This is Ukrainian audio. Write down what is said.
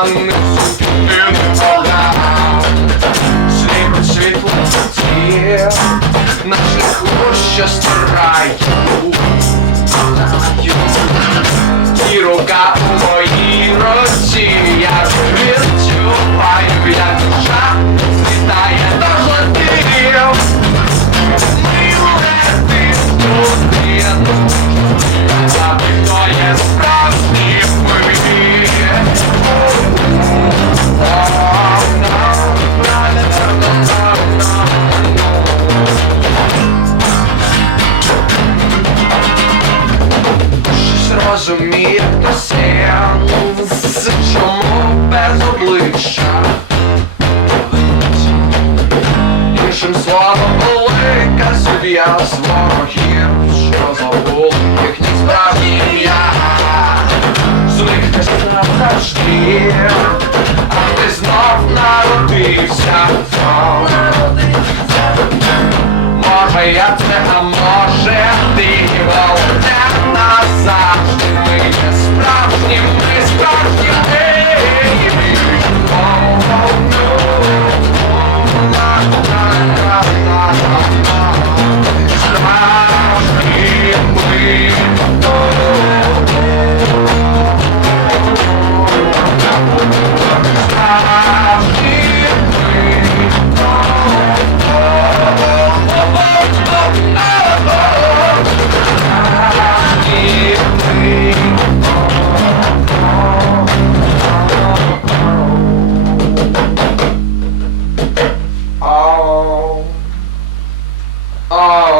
Пани не вода. Розуміє сенс, чому без обличчя? Іншим словом велика суддя з ворогів, що забув їхні справжні ім'я. Зникнеш назавжди, а ти знов народився. Може я це, а може Bye. Oh,